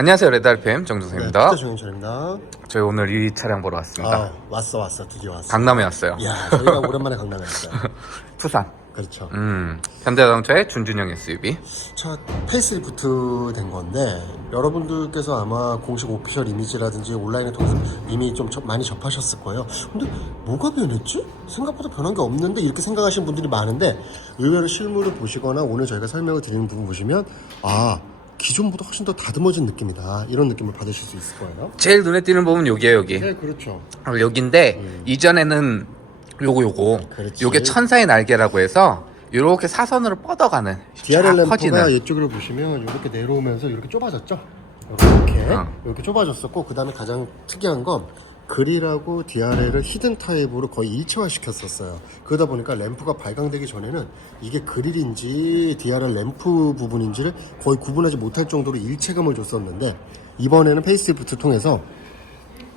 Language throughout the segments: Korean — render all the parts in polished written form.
안녕하세요, 레드알팸 정준성입니다. 네, 정현철입니다. 저희 오늘 이 차량 보러 왔습니다. 왔어. 드디어 왔어. 강남에 왔어요. 이야, 저희가 오랜만에 강남에 왔어요. 부산. 그렇죠. 현대자동차의 준준형 SUV. 차 페이스리프트 된 건데, 여러분들께서 아마 공식 오피셜 이미지라든지 온라인을 통해서 이미 좀 많이 접하셨을 거예요. 근데 뭐가 변했지? 생각보다 변한 게 없는데 이렇게 생각하시는 분들이 많은데, 의외로 실물을 보시거나 오늘 저희가 설명을 드리는 부분 보시면, 기존보다 훨씬 더 다듬어진 느낌이다, 이런 느낌을 받으실 수 있을 거예요. 제일 눈에 띄는 부분은 여기에요, 여기. 네, 그렇죠. 여기인데, 이전에는 요거. 그렇지. 요게 천사의 날개라고 해서, 요렇게 사선으로 뻗어가는. DRL 쫙 램프가 퍼지는. 이쪽으로 보시면 이렇게 내려오면서 이렇게 좁아졌죠? 이렇게 좁아졌었고, 그 다음에 가장 특이한 건 그릴하고 DRL을 히든 타입으로 거의 일체화 시켰었어요. 그러다 보니까 램프가 발광되기 전에는 이게 그릴인지 DRL 램프 부분인지를 거의 구분하지 못할 정도로 일체감을 줬었는데, 이번에는 페이스리프트 통해서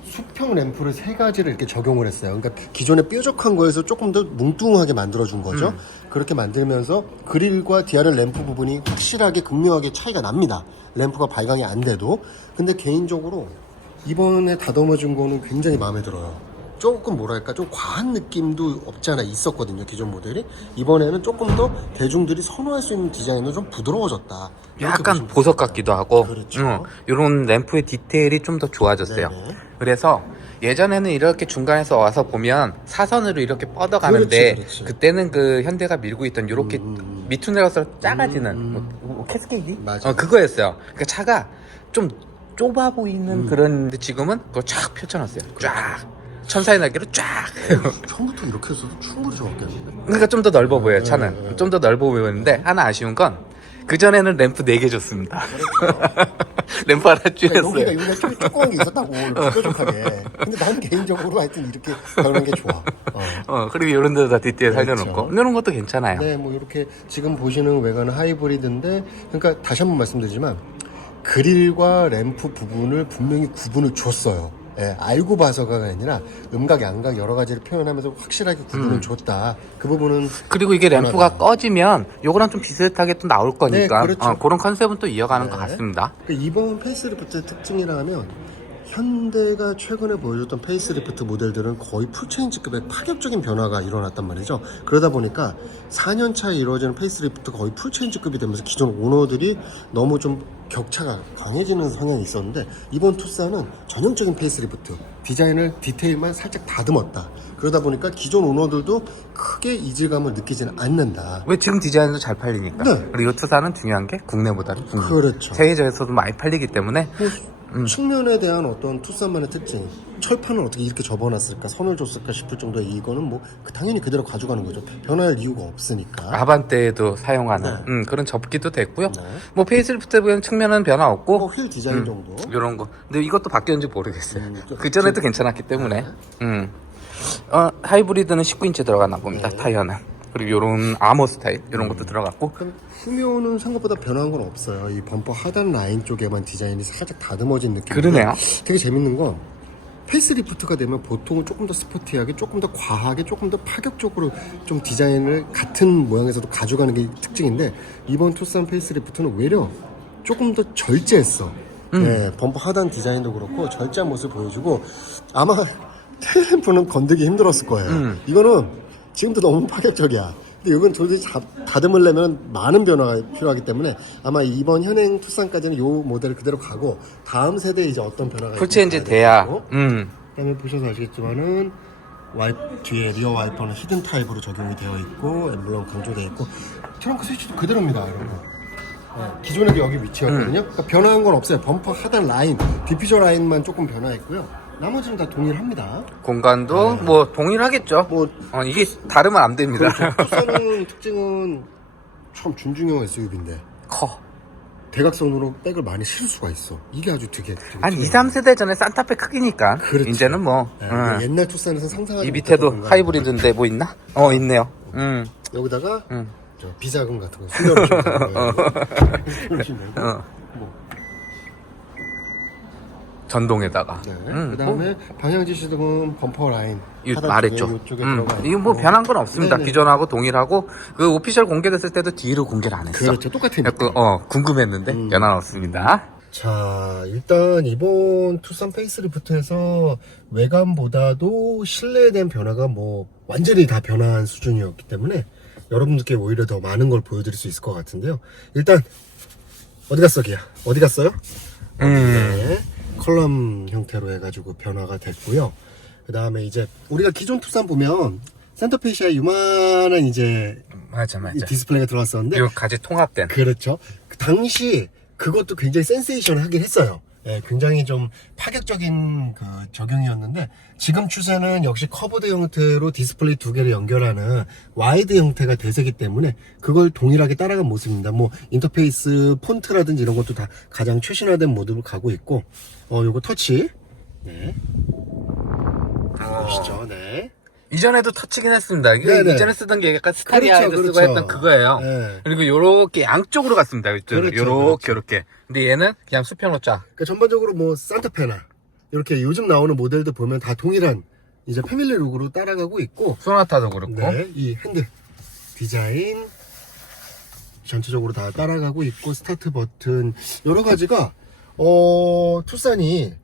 수평 램프를 세 가지를 이렇게 적용을 했어요. 그러니까 기존에 뾰족한 거에서 조금 더 뭉뚱하게 만들어준 거죠. 그렇게 만들면서 그릴과 DRL 램프 부분이 확실하게 극명하게 차이가 납니다. 램프가 발광이 안 돼도. 근데 개인적으로 이번에 다듬어준 거는 굉장히 마음에 들어요. 조금 뭐랄까, 좀 과한 느낌도 없지 않아 있었거든요, 기존 모델이. 이번에는 조금 더 대중들이 선호할 수 있는 디자인으로 좀 부드러워졌다. 약간 보석 같기도 하고. 그렇죠. 요런 램프의 디테일이 좀 더 좋아졌어요. 네네. 그래서 예전에는 이렇게 중간에서 와서 보면 사선으로 이렇게 뻗어가는데, 그렇지. 그때는 그 현대가 밀고 있던 요렇게 밑으로 내려서 작아지는 뭐 캐스케이디? 맞아. 그거였어요. 그러니까 차가 좀 좁아 보이는 그런. 근데 지금은 그걸 쫙 펼쳐놨어요. 쫙 천사의 날개로 쫙. 처음부터 이렇게 해서도 충분히 좋았겠는데. 그러니까 좀 더 넓어 보여요. 차는 좀 더 넓어 보이는데, 하나 아쉬운 건 그전에는 램프 4개 줬습니다. 램프 하나 줄였어요. 여기가 좀 조그만 게 있었다고, 뾰족하게. 근데 나는 개인적으로 하여튼 이렇게 변한 게 좋아. 그리고 이런 데도 다 디테일 그렇죠. 살려놓고. 이런 것도 괜찮아요. 네, 뭐 이렇게 지금 보시는 외관은 하이브리드인데, 그러니까 다시 한번 말씀드리지만 그릴과 램프 부분을 분명히 구분을 줬어요. 예, 알고 봐서가 아니라 음각, 양각 여러 가지를 표현하면서 확실하게 구분을 줬다. 그 부분은. 그리고 이게 램프가 꺼지면 요거랑 좀 비슷하게 또 나올 거니까. 네, 그렇죠. 그런 컨셉은 또 이어가는 네. 것 같습니다. 그러니까 이번 페이스리프트의 특징이라면, 현대가 최근에 보여줬던 페이스리프트 모델들은 거의 풀체인지급의 파격적인 변화가 일어났단 말이죠. 그러다 보니까 4년 차에 이루어지는 페이스리프트가 거의 풀체인지급이 되면서 기존 오너들이 너무 좀 격차가 강해지는 성향이 있었는데, 이번 투싼은 전형적인 페이스리프트, 디테일만 살짝 다듬었다. 그러다 보니까 기존 오너들도 크게 이질감을 느끼지는 않는다. 왜 지금 디자인도 잘 팔리니까. 네. 그리고 이 투사는 중요한 게 국내보다는 국내. 그렇죠. 세계적에서도 많이 팔리기 때문에. 측면에 대한 어떤 투싼만의 특징, 철판을 어떻게 이렇게 접어놨을까, 선을 줬을까 싶을 정도의, 이거는 뭐 당연히 그대로 가져가는 거죠. 변할 이유가 없으니까. 아반떼에도 사용하는 그런 접기도 됐고요. 네. 뭐 페이스리프트 측면은 변화 없고, 뭐 휠 디자인 정도. 이런 거. 근데 이것도 바뀌었는지 모르겠어요. 좀- 그 전에도 괜찮았기 때문에. 하이브리드는 19인치 들어가나 봅니다. 네. 타이어는. 그리고 요런 아머 스타일 이런 것도 들어갔고. 후면은 생각보다 변한 건 없어요. 이 범퍼 하단 라인 쪽에만 디자인이 살짝 다듬어진 느낌. 그러네요. 되게 재밌는 건, 페이스리프트가 되면 보통은 조금 더 스포티하게, 조금 더 과하게, 조금 더 파격적으로 좀 디자인을 같은 모양에서도 가져가는 게 특징인데, 이번 투싼 페이스리프트는 오히려 조금 더 절제했어. 네, 범퍼 하단 디자인도 그렇고 절제한 모습을 보여주고, 아마 테일램프는 건드기 힘들었을 거예요. 이거는 지금도 너무 파격적이야. 근데 이건 도대체 다듬으려면 많은 변화가 필요하기 때문에, 아마 이번 현행 투싼까지는 이 모델을 그대로 가고, 다음 세대에 이제 어떤 변화가 풀체인지 돼야. 그다음에 보셔서 아시겠지만은 뒤에 리어 와이퍼는 히든 타입으로 적용이 되어 있고, 엠블럼 강조되어 있고, 트렁크 스위치도 그대로입니다, 여러분. 네, 기존에도 여기 위치였거든요. 그러니까 변화한 건 없어요. 범퍼 하단 라인, 디퓨저 라인만 조금 변화했고요. 나머지는 다 동일합니다. 공간도 뭐 동일하겠죠. 뭐 이게 다르면 안 됩니다. 투싼은 특징은 참 준중형 SUV인데 커. 대각선으로 백을 많이 실을 수가 있어. 이게 아주 되게 한 2, 특이해요. 3세대 전에 산타페 크기니까. 그렇죠. 이제는 뭐. 네, 옛날 투싼에서 상상하지 이 밑에도 못했던 하이브리드인데 뭐 있나? 있네요. 여기다가 저 비자금 같은 거 숨겨놓으시면 되고, 전동에다가. 그 다음에 방향지 시동은 범퍼 라인 하단 말했죠. 쪽에 들어가 있고. 이건 뭐 변한 건 없습니다. 네네. 기존하고 동일하고, 그 오피셜 공개됐을 때도 뒤로 공개를 안 했어. 그렇죠. 똑같으니까. 궁금했는데 변화 없습니다. 자, 일단 이번 투싼 페이스리프트에서 외관보다도 실내에 대한 변화가 뭐 완전히 다 변화한 수준이었기 때문에 여러분들께 오히려 더 많은 걸 보여드릴 수 있을 것 같은데요. 일단 어디 갔어, 기아? 어디 갔어요? 네, 컬럼 형태로 해가지고 변화가 됐고요. 그 다음에 이제 우리가 기존 투싼 보면 센터페시아에 유만한 이제 맞아. 이 디스플레이가 들어왔었는데, 이거 같이 통합된. 그렇죠. 그 당시 그것도 굉장히 센세이션 하긴 했어요. 예, 굉장히 좀 파격적인 그 적용이었는데, 지금 추세는 역시 커브드 형태로 디스플레이 두 개를 연결하는 와이드 형태가 대세기 때문에 그걸 동일하게 따라간 모습입니다. 뭐 인터페이스 폰트라든지 이런 것도 다 가장 최신화된 모드로 가고 있고, 요거 터치, 네, 보시죠. 네. 이전에도 터치긴 했습니다. 이게 네네. 이전에 쓰던 게 약간 스타리아에서 그렇죠, 쓰고 그렇죠. 했던 그거예요. 네. 그리고 요렇게 양쪽으로 갔습니다. 그렇죠, 요렇게. 근데 얘는 그냥 수평으로 쫙. 그러니까 전반적으로 뭐 산타페나 이렇게 요즘 나오는 모델도 보면 다 동일한 이제 패밀리 룩으로 따라가고 있고, 소나타도 그렇고. 네, 이 핸들 디자인 전체적으로 다 따라가고 있고, 스타트 버튼 여러 가지가 투싼이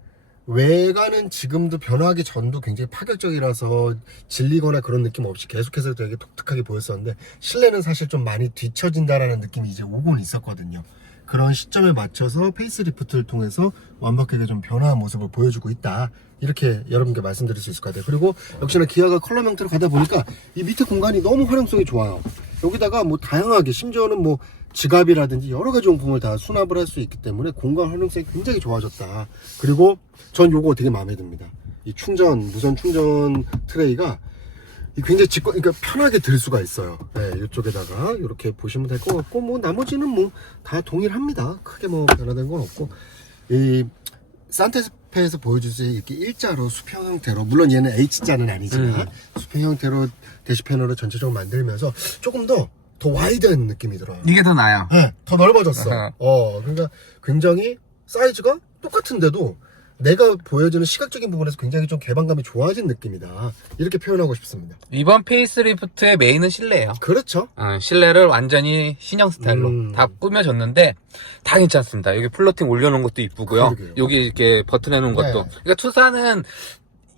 외관은 지금도 변화하기 전도 굉장히 파격적이라서 질리거나 그런 느낌 없이 계속해서 되게 독특하게 보였었는데, 실내는 사실 좀 많이 뒤처진다라는 느낌이 이제 오곤 있었거든요. 그런 시점에 맞춰서 페이스리프트를 통해서 완벽하게 좀 변화한 모습을 보여주고 있다, 이렇게 여러분께 말씀드릴 수 있을 것 같아요. 그리고 역시나 기아가 컬러 형태로 가다 보니까 이 밑에 공간이 너무 활용성이 좋아요. 여기다가 뭐 다양하게, 심지어는 뭐 지갑이라든지 여러 가지 용품을 다 수납을 할 수 있기 때문에 공간 활용성이 굉장히 좋아졌다. 그리고 전 요거 되게 마음에 듭니다. 이 무선 충전 트레이가 굉장히 그러니까 편하게 들 수가 있어요. 네, 이쪽에다가 이렇게 보시면 될 것 같고, 뭐 나머지는 뭐 다 동일합니다. 크게 뭐 변화된 건 없고, 이 산타페에서 보여줄 수 이렇게 일자로 수평 형태로, 물론 얘는 H자는 아니지만 수평 형태로 대시패널을 전체적으로 만들면서 조금 더 와이드한 느낌이 들어요. 이게 더 나아요. 네, 더 넓어졌어. 그러니까 굉장히 사이즈가 똑같은데도 내가 보여주는 시각적인 부분에서 굉장히 좀 개방감이 좋아진 느낌이다, 이렇게 표현하고 싶습니다. 이번 페이스리프트의 메인은 실내예요. 그렇죠. 실내를 완전히 신형 스타일로 다 꾸며줬는데 다 괜찮습니다. 여기 플로팅 올려놓은 것도 이쁘고요. 그러게요. 여기 이렇게 버튼 해놓은 네. 것도. 그러니까 투싼은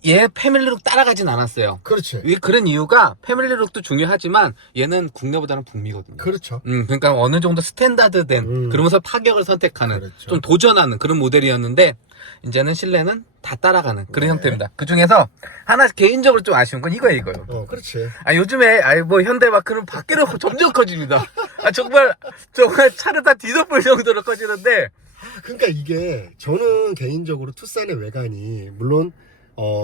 얘 패밀리룩 따라가진 않았어요. 그렇지. 그런 이유가 패밀리룩도 중요하지만 얘는 국내보다는 북미거든요. 그렇죠. 그러니까 어느 정도 스탠다드된, 그러면서 파격을 선택하는, 그렇죠. 좀 도전하는 그런 모델이었는데, 이제는 실내는 다 따라가는 그런 네. 형태입니다. 그 중에서 하나 개인적으로 좀 아쉬운 건 이거예요. 그렇지. 요즘에 뭐 현대마크는 밖으로 점점 커집니다. 정말 차를 다 뒤덮을 정도로 커지는데, 그러니까 이게 저는 개인적으로 투싼의 외관이 물론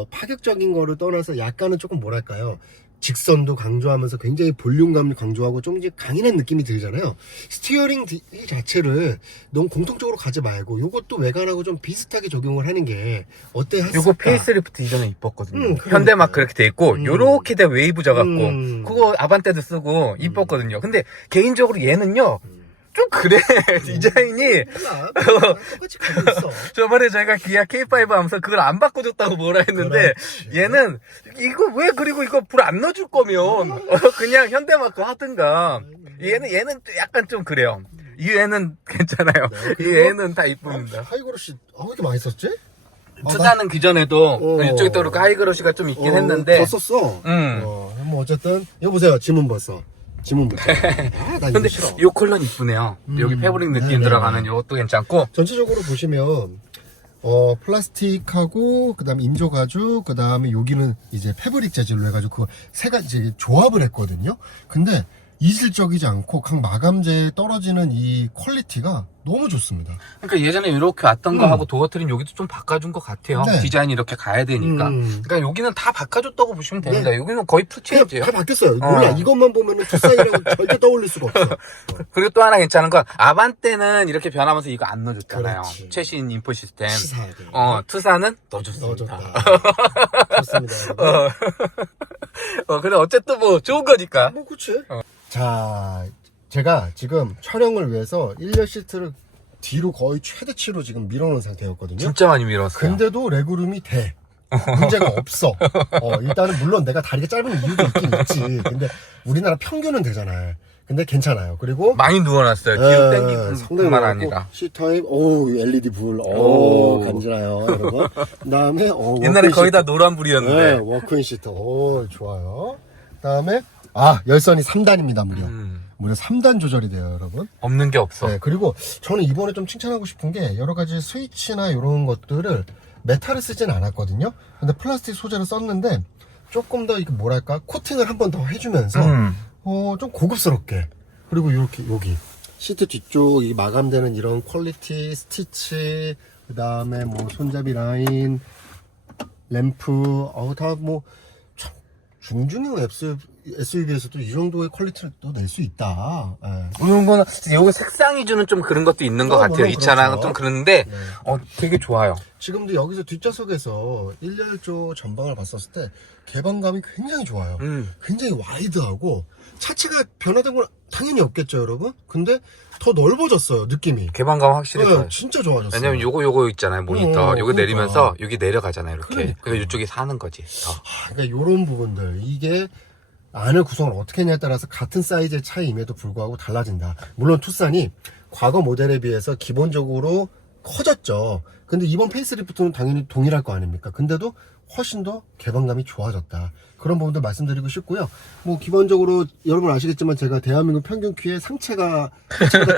파격적인 거를 떠나서 약간은 조금 뭐랄까요, 직선도 강조하면서 굉장히 볼륨감을 강조하고 좀 이제 강인한 느낌이 들잖아요. 스티어링 자체를 너무 공통적으로 가지 말고 요것도 외관하고 좀 비슷하게 적용을 하는 게 어때 했을까? 요거 페이스리프트 이전에 이뻤거든요. 그러니까요. 현대마크 이렇게 돼 있고 요렇게 돼 웨이브 져갖고 그거 아반떼도 쓰고 이뻤거든요. 근데 개인적으로 얘는요 좀 그래. 디자인이 몰라. 똑같이 가고 있어. 저번에 저희가 기아 K5 하면서 그걸 안 바꿔줬다고 뭐라 했는데, 그렇지. 얘는 이거 왜, 그리고 이거 불 안 넣어줄 거면 그냥 현대마크 하든가. 얘는 약간 좀 그래요. 이 애는 괜찮아요. 네, 이 그리고 애는 다 이쁩니다. 하이그로시 왜 이렇게 많이 썼지? 투자는 기존에도 이쪽에도 그렇고 하이그로시가 좀 있긴 했는데, 더 썼어. 뭐 어쨌든 이거 보세요. 지문 봤어. 지문 봤어. 난 이거 근데 싫어. 요 컬러는 이쁘네요. 여기 패브릭 느낌 네네. 들어가는 요것도 괜찮고, 전체적으로 보시면 플라스틱하고 그다음에 임조 가죽, 그다음에 여기는 이제 패브릭 재질로 해가지고 그거 세 가지 조합을 했거든요. 근데 이질적이지 않고 각 마감재에 떨어지는 이 퀄리티가 너무 좋습니다. 그러니까 예전에 이렇게 왔던 거 하고 도어트림 여기도 좀 바꿔준 것 같아요. 네. 디자인이 이렇게 가야 되니까. 그러니까 여기는 다 바꿔줬다고 보시면 됩니다. 여기는 거의 그냥 풀체인지예요. 다 바뀌었어요. 몰라, 이것만 보면은 투싼이라고 절대 떠올릴 수가 없어. 그리고 또 하나 괜찮은 건 아반떼는 이렇게 변하면서 이거 안 넣어줬잖아요. 그렇지. 최신 인포 시스템. 치사하게 투사는 넣어줬습니다. 넣어줬다. 좋습니다. 근데 어쨌든 뭐 좋은 거니까. 뭐 그치. 자, 제가 지금 촬영을 위해서 1열 시트를 뒤로 거의 최대치로 지금 밀어놓은 상태였거든요. 진짜 많이 밀었어요. 근데도 레그룸이 돼. 문제가 없어. 일단은 물론 내가 다리가 짧은 이유도 있긴 있지. 근데 우리나라 평균은 되잖아요. 근데 괜찮아요. 그리고 많이 누워놨어요. 뒤로 땡기는 상당히 뿐만 많고, 아니라. C타입, LED 불, 간지나요, 여러분. 그 다음에, 옛날에 워크인 거의 다 시트. 노란불이었는데. 네, 워크인 시트. 좋아요. 그 다음에, 열선이 3단입니다, 무려 3단 조절이 돼요, 여러분. 없는 게 없어. 네, 그리고 저는 이번에 좀 칭찬하고 싶은 게 여러 가지 스위치나 이런 것들을 메탈을 쓰진 않았거든요. 근데 플라스틱 소재를 썼는데 조금 더 이게 뭐랄까 코팅을 한 번 더 해주면서 좀 고급스럽게, 그리고 이렇게 여기 시트 뒤쪽 이 마감되는 이런 퀄리티 스티치, 그 다음에 뭐 손잡이 라인, 램프, 다 뭐 중중형 SUV에서도 이 정도의 퀄리티를 또 낼 수 있다. 이런 거는 요거 색상이 주는 좀 그런 것도 있는 것 같아요. 이 차량은 그렇죠. 좀 그런데 네. 되게 좋아요. 지금도 여기서 뒷좌석에서 1열조 전방을 봤었을 때 개방감이 굉장히 좋아요. 굉장히 와이드하고 차체가 변화된 건 당연히 없겠죠, 여러분. 근데 더 넓어졌어요, 느낌이. 개방감 확실히 네, 좋아요. 진짜 좋아졌어요. 왜냐면 요거 있잖아요, 모니터. 요거 그러니까. 내리면서 여기 내려가잖아요, 이렇게. 그러니까. 그래서 이쪽이 사는 거지. 더. 그러니까 이런 부분들, 이게 안을 구성을 어떻게 했냐에 따라서 같은 사이즈의 차이임에도 불구하고 달라진다. 물론 투싼이 과거 모델에 비해서 기본적으로 커졌죠. 근데 이번 페이스리프트는 당연히 동일할 거 아닙니까? 근데도 훨씬 더 개방감이 좋아졌다. 그런 부분도 말씀드리고 싶고요. 뭐 기본적으로 여러분 아시겠지만 제가 대한민국 평균 키의 상체가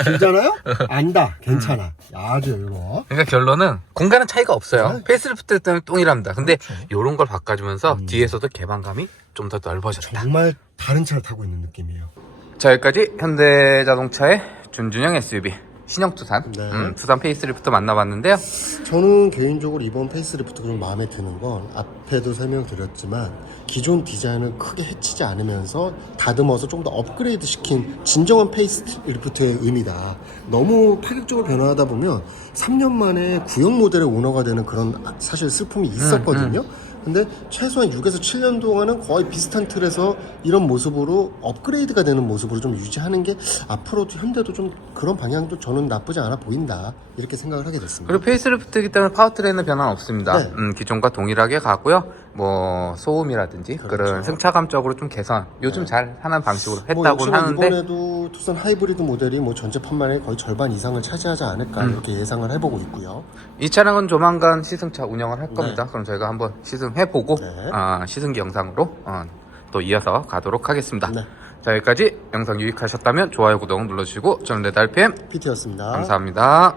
길잖아요? 안다. 괜찮아. 아주 이거. 그러니까 결론은 공간은 차이가 없어요. 네. 페이스리프트 때문에 동일합니다. 근데 그렇죠. 요런 걸 바꿔주면서 뒤에서도 개방감이 좀 더 넓어졌다. 정말 다른 차를 타고 있는 느낌이에요. 자, 여기까지 현대자동차의 준준형 SUV 신형 투산, 네. 투산 페이스리프트 만나봤는데요. 저는 개인적으로 이번 페이스리프트가 좀 마음에 드는 건 앞에도 설명드렸지만 기존 디자인을 크게 해치지 않으면서 다듬어서 좀 더 업그레이드 시킨 진정한 페이스리프트의 의미다. 너무 파격적으로 변화하다 보면 3년 만에 구형 모델의 오너가 되는 그런 사실 슬픔이 있었거든요. 근데 최소한 6에서 7년 동안은 거의 비슷한 틀에서 이런 모습으로 업그레이드가 되는 모습으로 좀 유지하는 게 앞으로도 현대도 좀 그런 방향도 저는 나쁘지 않아 보인다, 이렇게 생각을 하게 됐습니다. 그리고 페이스리프트이기 때문에 파워트레인은 변화는 없습니다. 네. 기존과 동일하게 가고요. 뭐 소음이라든지 그렇죠. 그런 승차감적으로 좀 개선, 요즘 잘 하는 방식으로 뭐 했다고는 역시나 하는데 이번에도 투싼 하이브리드 모델이 뭐 전체판만의 거의 절반 이상을 차지하지 않을까 이렇게 예상을 해보고 있고요. 이 차량은 조만간 시승차 운영을 할 겁니다. 그럼 저희가 한번 시승해보고 네. 시승기 영상으로 또 이어서 가도록 하겠습니다. 네. 자, 여기까지 영상 유익하셨다면 좋아요, 구독 눌러주시고 저는 레드RPM PT였습니다. 감사합니다.